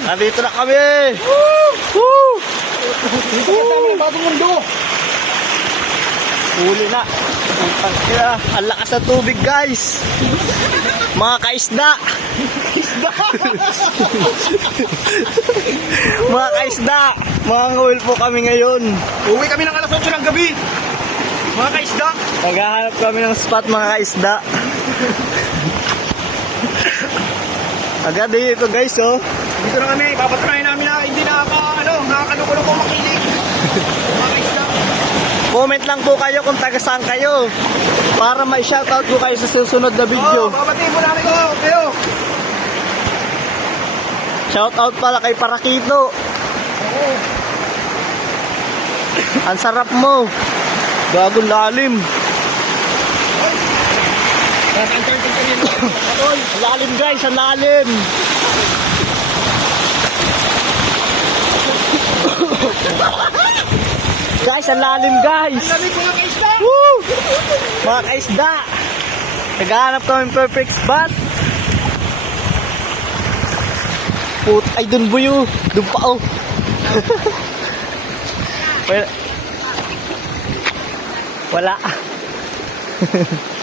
Nandito na kami! Woo! Dito ka sa bagong mundo. Huli na. Putang ina, Ang lakas ng tubig guys. Mga kaisda. Mga kaisda. Mga ngawil po kami ngayon. Uwi kami ng alas 8 ng gabi. Mga kaisda. Maghahanap kami ng spot mga kaisda. Agad dito guys oh. Dito na kami. Papatunayan namin na hindi na ako, ano, nakakalukulong ko makinig. Comment lang po kayo kung taga saan kayo. Para may shoutout po kayo sa susunod na Oo, video. babatiin mo namin ko. Kayo. Shoutout pala kay Parakito. Ang sarap mo. Gagong lalim. Ang lalim guys, ang lalim. Guys, ang lalim guys. Lamig mga kaisda. Woo! Mga kaisda. Naghahanap kami perfect spot. Put, ay dun buyo. Dun pa oh. Wala. Wala.